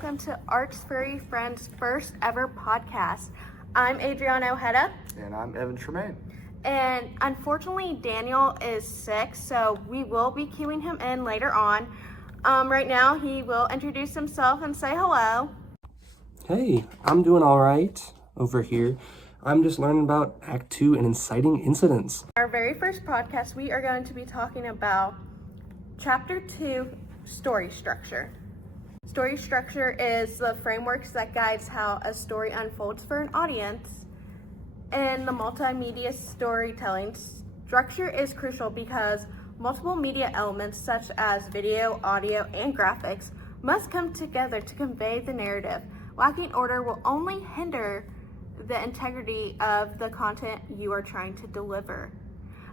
welcome to Art's Furry Friends' first ever podcast. I'm Adriana Ojeda. And I'm Evan Tremaine. And unfortunately, Daniel is sick, so we will be queuing him in later on. Right now, he will introduce himself and say hello. Hey, I'm doing all right over here. I'm just learning about Act 2 and inciting incidents. Our very first podcast, we are going to be talking about Chapter 2, Story Structure. Story structure is the frameworks that guides how a story unfolds for an audience. In the multimedia storytelling, structure is crucial because multiple media elements such as video, audio, and graphics must come together to convey the narrative. Lacking order will only hinder the integrity of the content you are trying to deliver.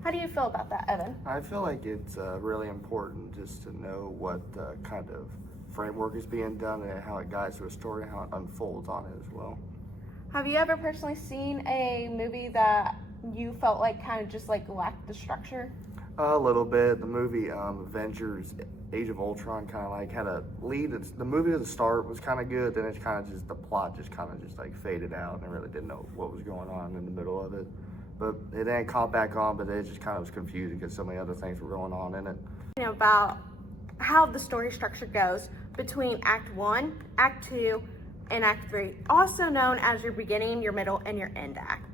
How do you feel about that, Evan? I feel like it's really important just to know what kind of framework is being done and how it guides to a story and how it unfolds on it as well. Have you ever personally seen a movie that you felt like kind of just like lacked the structure? A little bit. The movie Avengers Age of Ultron kind of like had a lead. The movie at the start was kind of good, then it's kind of just the plot just kind of just like faded out and I really didn't know what was going on in the middle of it. But it then caught back on, but it just kind of was confusing because so many other things were going on in it. About how the story structure goes between Act 1, Act 2, and Act 3, also known as your beginning, your middle, and your end act.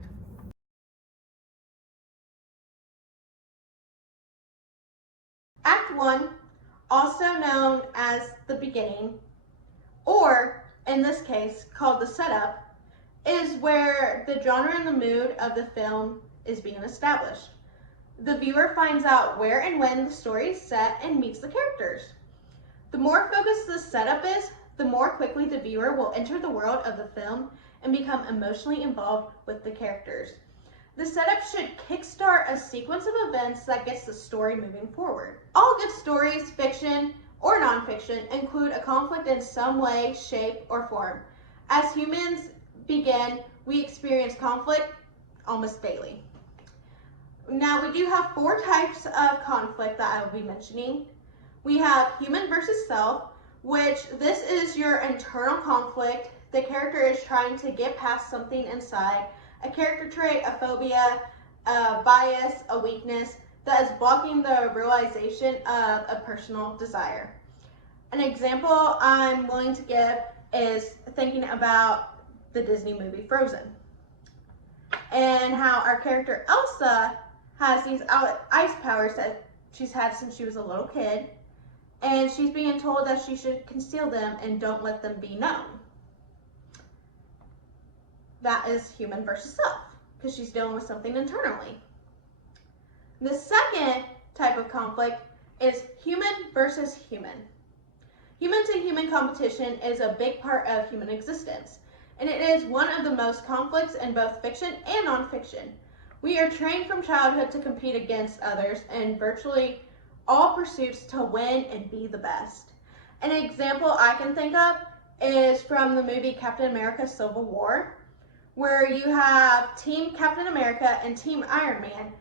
Act 1, also known as the beginning, or in this case called the setup, is where the genre and the mood of the film is being established. The viewer finds out where and when the story is set and meets the characters. The more focused the setup is, the more quickly the viewer will enter the world of the film and become emotionally involved with the characters. The setup should kickstart a sequence of events that gets the story moving forward. All good stories, fiction or nonfiction, include a conflict in some way, shape, or form. As humans begin, we experience conflict almost daily. Now, we do have 4 types of conflict that I will be mentioning. We have human versus self, which this is your internal conflict. The character is trying to get past something inside, a character trait, a phobia, a bias, a weakness that is blocking the realization of a personal desire. An example I'm willing to give is thinking about the Disney movie Frozen and how our character Elsa has these ice powers that she's had since she was a little kid, and she's being told that she should conceal them and don't let them be known. That is human versus self, because she's dealing with something internally. The second type of conflict is human versus human. Human to human competition is a big part of human existence, and it is one of the most conflicts in both fiction and nonfiction. We are trained from childhood to compete against others in virtually all pursuits to win and be the best. An example I can think of is from the movie Captain America Civil War, where you have Team Captain America and Team Iron Man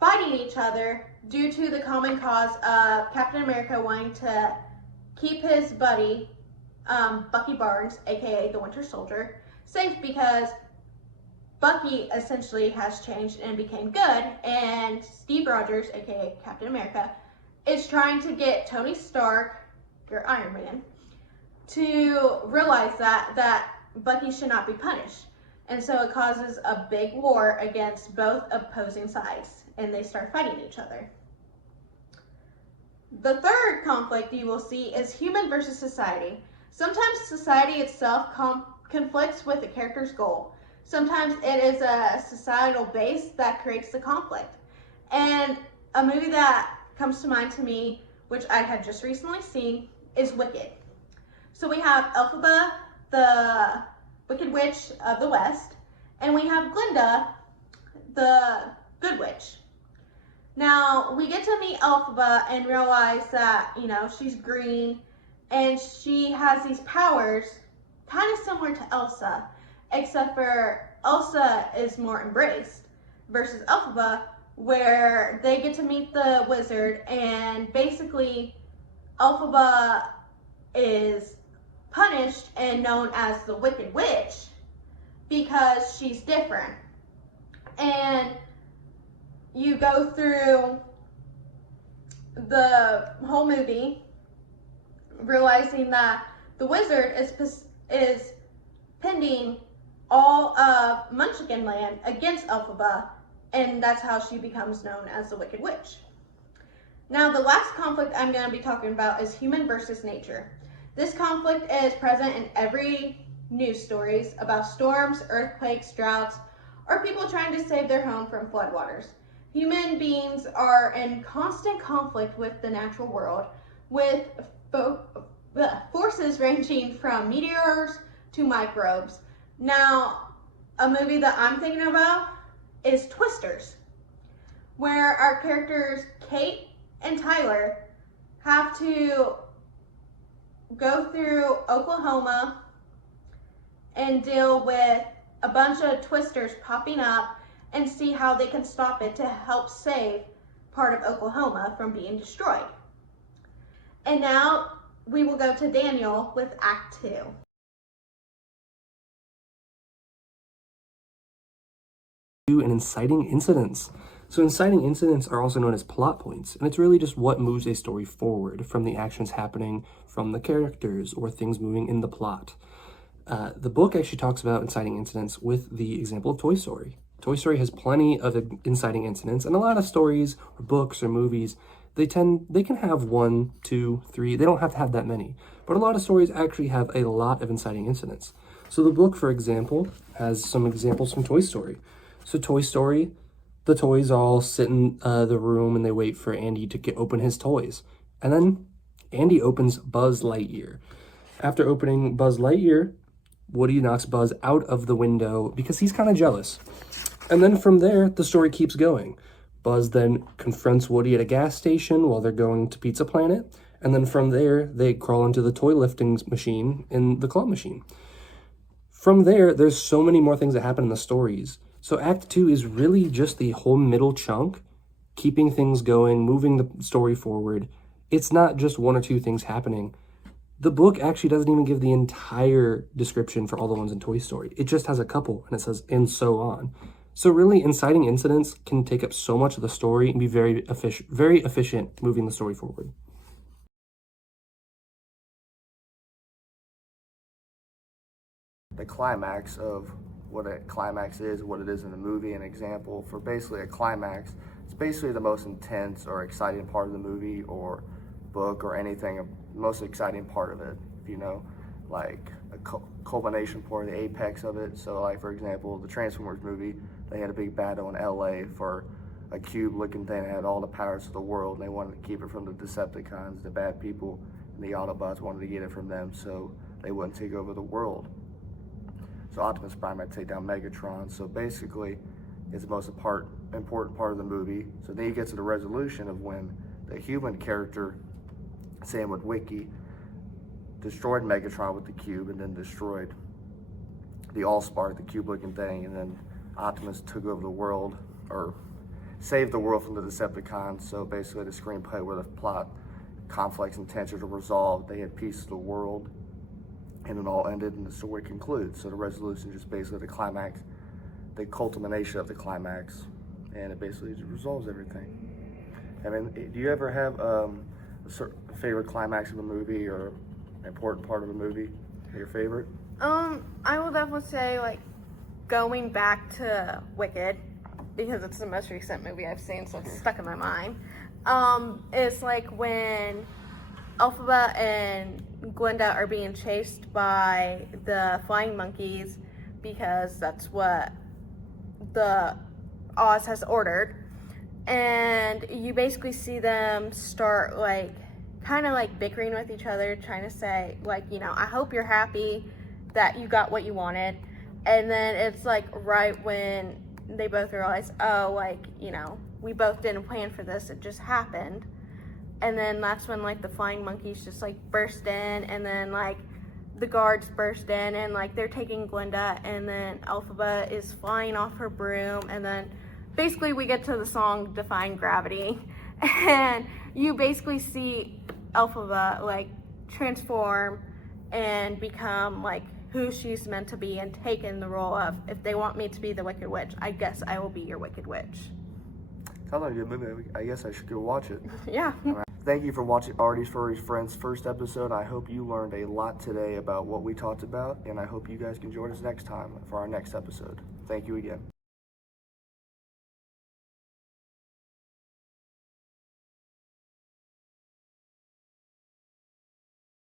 fighting each other due to the common cause of Captain America wanting to keep his buddy, Bucky Barnes, aka the Winter Soldier, safe because Bucky essentially has changed and became good, and Steve Rogers, aka Captain America, is trying to get Tony Stark, your Iron Man, to realize that Bucky should not be punished. And so it causes a big war against both opposing sides, and they start fighting each other. The third conflict you will see is human versus society. Sometimes society itself conflicts with the character's goal. Sometimes it is a societal base that creates the conflict. And a movie that comes to mind to me, which I had just recently seen, is Wicked. So we have Elphaba, the Wicked Witch of the West, and we have Glinda, the Good Witch. Now, we get to meet Elphaba and realize that, she's green and she has these powers kind of similar to Elsa, except for Elsa is more embraced versus Elphaba, where they get to meet the wizard and basically Elphaba is punished and known as the Wicked Witch because she's different. And you go through the whole movie realizing that the wizard is pending all of Munchkin Land against Elphaba, and that's how she becomes known as the Wicked Witch. Now, the last conflict I'm going to be talking about is human versus nature. This conflict is present in every news stories about storms, earthquakes, droughts, or people trying to save their home from floodwaters. Human beings are in constant conflict with the natural world, with forces ranging from meteors to microbes. Now, a movie that I'm thinking about is Twisters, where our characters Kate and Tyler have to go through Oklahoma and deal with a bunch of twisters popping up and see how they can stop it to help save part of Oklahoma from being destroyed. And now we will go to Daniel with Act 2. And inciting incidents. So inciting incidents are also known as plot points, and it's really just what moves a story forward from the actions happening from the characters or things moving in the plot. The book actually talks about inciting incidents with the example of Toy Story. Toy Story has plenty of inciting incidents, and a lot of stories or books or movies, they can have 1, 2, 3, they don't have to have that many, but a lot of stories actually have a lot of inciting incidents. So the book, for example, has some examples from Toy Story. So Toy Story, the toys all sit in the room and they wait for Andy to open his toys. And then Andy opens Buzz Lightyear. After opening Buzz Lightyear, Woody knocks Buzz out of the window because he's kind of jealous. And then from there, the story keeps going. Buzz then confronts Woody at a gas station while they're going to Pizza Planet. And then from there, they crawl into the toy lifting machine in the claw machine. From there, there's so many more things that happen in the stories. So Act 2 is really just the whole middle chunk, keeping things going, moving the story forward. It's not just 1 or 2 things happening. The book actually doesn't even give the entire description for all the ones in Toy Story. It just has a couple, and it says, and so on. So really, inciting incidents can take up so much of the story and be very efficient moving the story forward. The climax of what a climax is, what it is in the movie, an example for basically a climax. It's basically the most intense or exciting part of the movie or book or anything, the most exciting part of it, like a culmination point, the apex of it. So like, for example, the Transformers movie, they had a big battle in LA for a cube looking thing that had all the powers of the world, and they wanted to keep it from the Decepticons, the bad people, and the Autobots wanted to get it from them so they wouldn't take over the world. So Optimus Prime might take down Megatron. So basically, it's the most important part of the movie. So then you get to the resolution of when the human character, Sam with Wiki, destroyed Megatron with the cube and then destroyed the Allspark, the cube-looking thing, and then Optimus took over the world, or saved the world from the Decepticons. So basically the screenplay where the plot conflicts and tensions are resolved, they had peace of the world, and it all ended and the story concludes. So the resolution is just basically the climax, the culmination of the climax, and it basically just resolves everything. I mean, do you ever have a favorite climax of a movie or an important part of a movie? Your favorite? I will definitely say, like, going back to Wicked, because it's the most recent movie I've seen, so it's stuck in my mind. It's like when Elphaba and Glinda are being chased by the flying monkeys because that's what the Oz has ordered. And you basically see them start kind of bickering with each other, trying to say I hope you're happy that you got what you wanted. And then it's right when they both realize, we both didn't plan for this, it just happened. And then that's when the flying monkeys just burst in, and then the guards burst in, and they're taking Glinda, and then Elphaba is flying off her broom, and then basically we get to the song Defying Gravity, and you basically see Elphaba transform and become like who she's meant to be and take in the role of, if they want me to be the Wicked Witch, I guess I will be your Wicked Witch. Sounds like a good movie. I guess I should go watch it. Yeah. Thank you for watching Artie's Furry's Friends first episode. I hope you learned a lot today about what we talked about, and I hope you guys can join us next time for our next episode. Thank you again.